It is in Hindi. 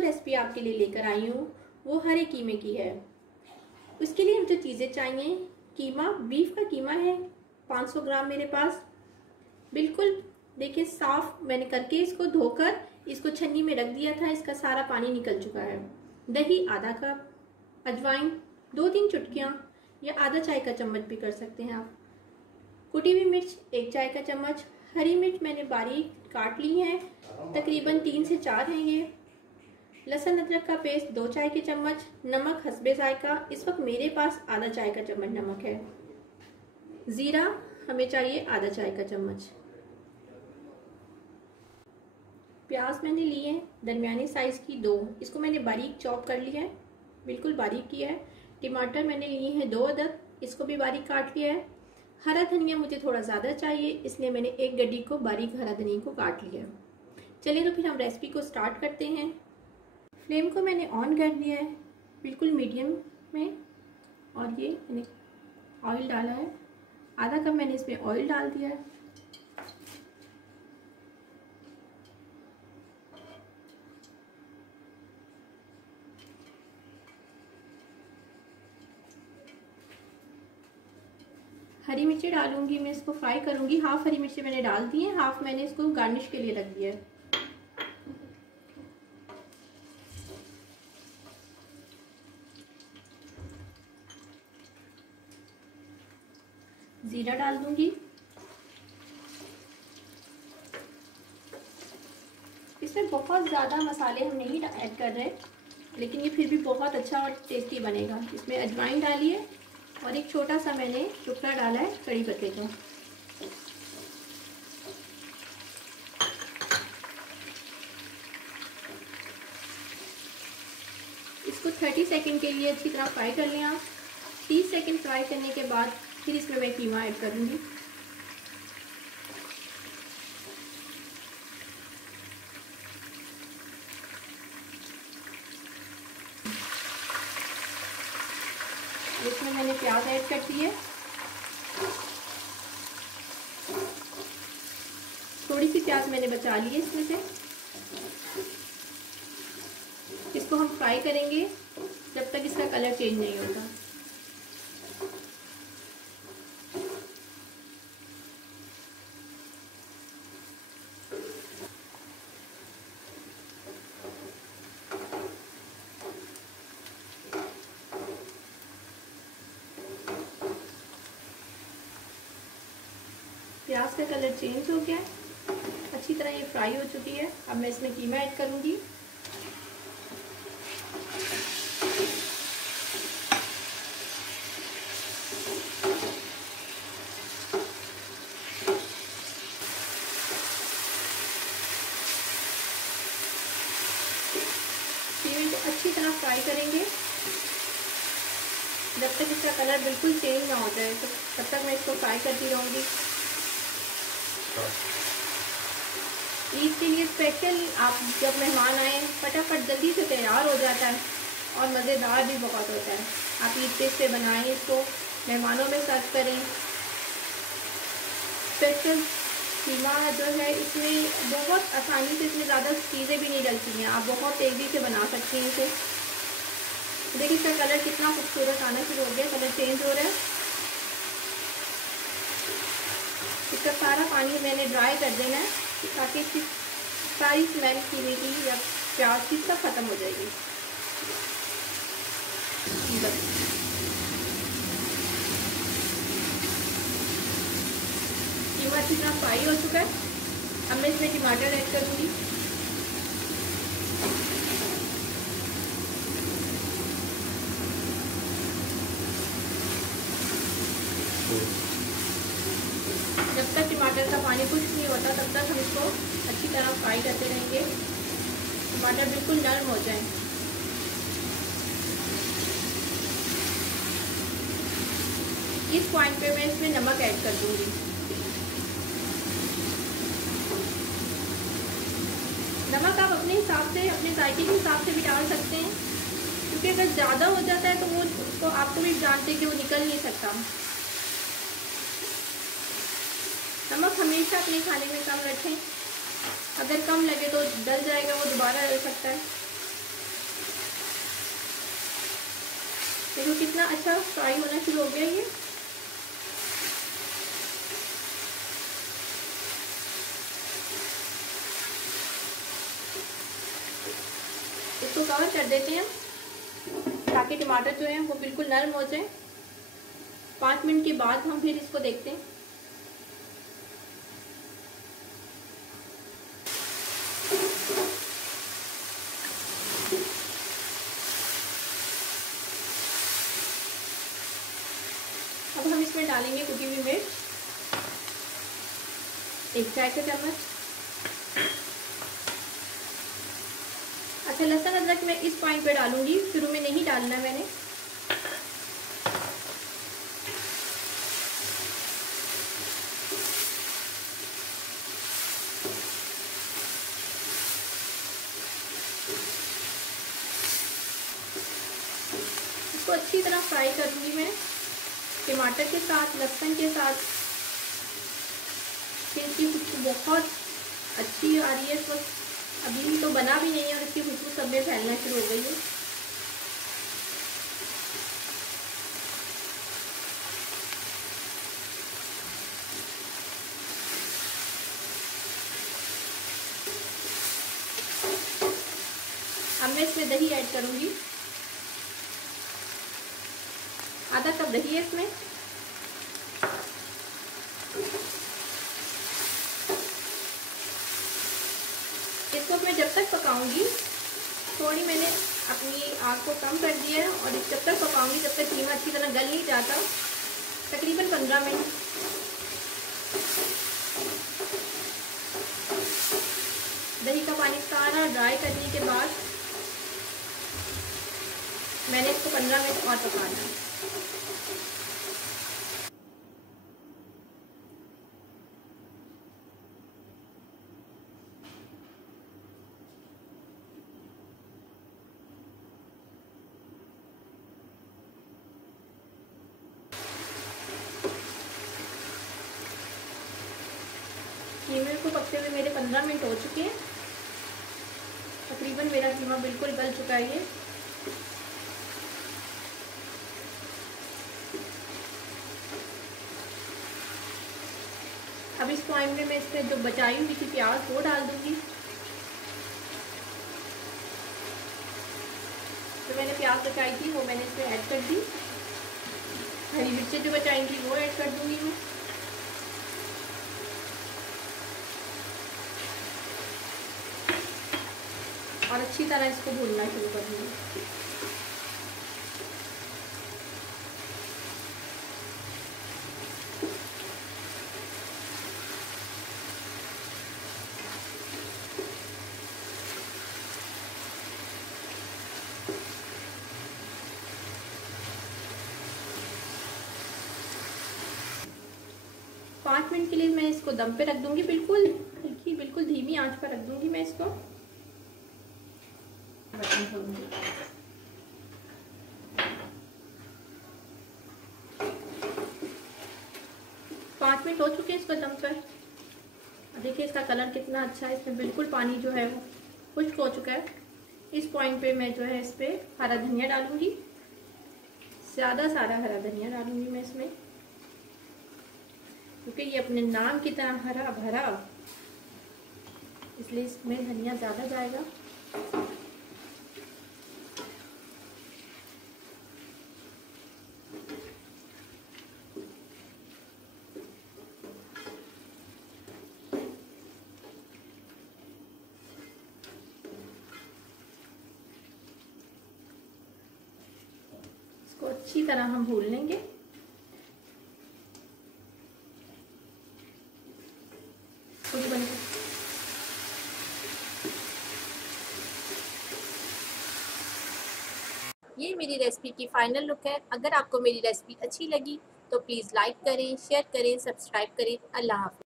रेसिपी आपके लिए लेकर आई हूँ वो हरे कीमे की है। उसके लिए मुझे चीज़ें चाहिए। कीमा, बीफ का कीमा है 500 ग्राम मेरे पास। बिल्कुल देखिए साफ मैंने करके इसको धोकर इसको छन्नी में रख दिया था, इसका सारा पानी निकल चुका है। दही आधा कप, अजवाइन 2-3 चुटकियाँ या आधा चाय का चम्मच भी कर सकते हैं आप। कुटी हुई मिर्च 1 चाय का चम्मच। हरी मिर्च मैंने बारीक काट ली है, तकरीबन 3 से 4 हैं ये। लहसुन अदरक का पेस्ट 2 चाय के चम्मच। नमक हस्बे जायका, इस वक्त मेरे पास आधा चाय का चम्मच नमक है। ज़ीरा हमें चाहिए आधा चाय का चम्मच। प्याज मैंने लिए हैं दरमियानी साइज़ की 2, इसको मैंने बारीक चॉप कर लिया है, बिल्कुल बारीक किया है। टमाटर मैंने लिए हैं 2 अदद, इसको भी बारीक काट लिया है। हरा धनिया मुझे थोड़ा ज़्यादा चाहिए, इसलिए मैंने 1 गड्डी को बारीक हरा धनिया को काट लिया। चलिए तो फिर हम रेसिपी को स्टार्ट करते हैं। फ्लेम को मैंने ऑन कर दिया है बिल्कुल मीडियम में, और ये मैंने ऑयल डाला है, आधा कप मैंने इसमें ऑयल डाल दिया है। हरी मिर्ची डालूंगी मैं, इसको फ्राई करूंगी। हाफ हरी मिर्ची मैंने डाल दी है, हाफ मैंने इसको गार्निश के लिए रख दिया है। जीरा डाल दूंगी। इसमें बहुत ज़्यादा मसाले हम नहीं ऐड कर रहे, लेकिन ये फिर भी बहुत अच्छा और टेस्टी बनेगा। इसमें अजवाइन डालिए और एक छोटा सा मैंने टुकड़ा डाला है कड़ी पत्ते का। इसको 30 सेकंड के लिए अच्छी तरह फ्राई कर लें आप। 30 सेकंड फ्राई करने के बाद फिर इसमें मैं कीमा ऐड करूँगी। इसमें मैंने प्याज ऐड कर दी है, थोड़ी सी प्याज मैंने बचा ली है इसमें से। इसको हम फ्राई करेंगे जब तक इसका कलर चेंज नहीं होता। प्याज का कलर चेंज हो गया, अच्छी तरह ये फ्राई हो चुकी है। अब मैं इसमें कीमा ऐड करूंगी। अच्छी तरह फ्राई करेंगे जब तक इसका कलर बिल्कुल चेंज ना हो जाए, तो तब तक मैं इसको फ्राई करती रहूँगी। ईद के लिए स्पेशल आप जब मेहमान आए फटाफट जल्दी से तैयार हो जाता है और मज़ेदार भी बहुत होता है। आप ईद पे से बनाएं, इसको मेहमानों में सर्व करें। स्पेशल कीमा जो है इसमें बहुत आसानी से, इसमें ज़्यादा चीज़ें भी नहीं डलती हैं, आप बहुत तेज़ी से बना सकते हैं इसे। देखिए इसका कलर कितना खूबसूरत आना शुरू हो गया, कलर चेंज हो रहा है। इसका सारा पानी मैंने ड्राई कर देना है ताकि इसकी सारी स्मेल कीमे की या प्याज की सब खत्म हो जाएगी। कीमा अच्छी तरह फ्राई हो चुका है। अब मैं इसमें टमाटर ऐड करूँगी। जब तक टमाटर का पानी कुछ नहीं होता तब तक हम इसको अच्छी तरह फ्राई करते रहेंगे, टमाटर बिल्कुल नरम हो जाए। इस पॉइंट पे मैं इसमें नमक ऐड कर दूंगी। नमक आप अपने हिसाब से, अपने जायके के हिसाब से भी डाल सकते हैं, क्योंकि अगर ज़्यादा हो जाता है तो वो उसको आपको भी जानते कि वो निकल नहीं सकता। नमक हमेशा अपने खाने में कम रखें, अगर कम लगे तो डल जाएगा, वो दोबारा डल सकता है। देखो कितना अच्छा फ्राई होना शुरू हो गया ये। इसको कवर कर देते हैं ताकि टमाटर जो है वो बिल्कुल नरम हो जाए। 5 मिनट के बाद हम फिर इसको देखते हैं। अब हम इसमें डालेंगे कुटी हुई मिर्च, 1 चाय का चम्मच। अच्छा, लहसुन अदरक मैं इस पॉइंट पे डालूंगी, शुरू में नहीं डालना मैंने। इसको अच्छी तरह फ्राई करूंगी मैं टमाटर के साथ, लहसुन के साथ। इसकी खुशबू बहुत अच्छी आ रही है इस वक्त, अभी तो बना भी नहीं है और इसकी खुशबू सब में फैलना शुरू हो गई है। अब मैं इसमें दही ऐड करूंगी, आधा कप दही है इसमें। इसको मैं जब तक पकाऊंगी, थोड़ी मैंने अपनी आग को कम कर दिया है, और जब तक पकाऊंगी जब तक कीमा अच्छी तरह गल नहीं जाता, तकरीबन 15 मिनट। दही का पानी सारा ड्राई करने के बाद मैंने इसको 15 मिनट और पकाना है। कीमे को पकते हुए मेरे 15 मिनट हो चुके हैं। तकरीबन मेरा कीमा बिल्कुल गल चुका है ये। अब इस पॉइंट में मैं इसमें जो बचाई हुई थी प्याज वो डाल दूंगी। जो मैंने प्याज बचाई थी वो मैंने इसमें ऐड कर दी। हरी मिर्चें जो बचाई थी वो ऐड कर दूंगी मैं। और अच्छी तरह इसको भूनना शुरू कर दूंगी। पाँच मिनट के लिए मैं इसको दम पे रख दूंगी, बिल्कुल हल्की, बिल्कुल धीमी आंच पर रख दूंगी मैं इसको। बटन खोलूंगी। 5 मिनट हो चुके हैं इसको दम पर। देखिए इसका कलर कितना अच्छा है, इसमें बिल्कुल पानी जो है वो खुश्क हो चुका है। इस पॉइंट पे मैं जो है इस पे हरा धनिया डालूंगी, ज़्यादा सारा हरा धनिया डालूंगी मैं इसमें, क्योंकि ये अपने नाम की तरह हरा भरा, इसलिए इसमें धनिया ज़्यादा जाएगा। इसको अच्छी तरह हम भून लेंगे। ये मेरी रेसिपी की फाइनल लुक है। अगर आपको मेरी रेसिपी अच्छी लगी तो प्लीज़ लाइक करें, शेयर करें, सब्सक्राइब करें। अल्लाह हाफ़िज़।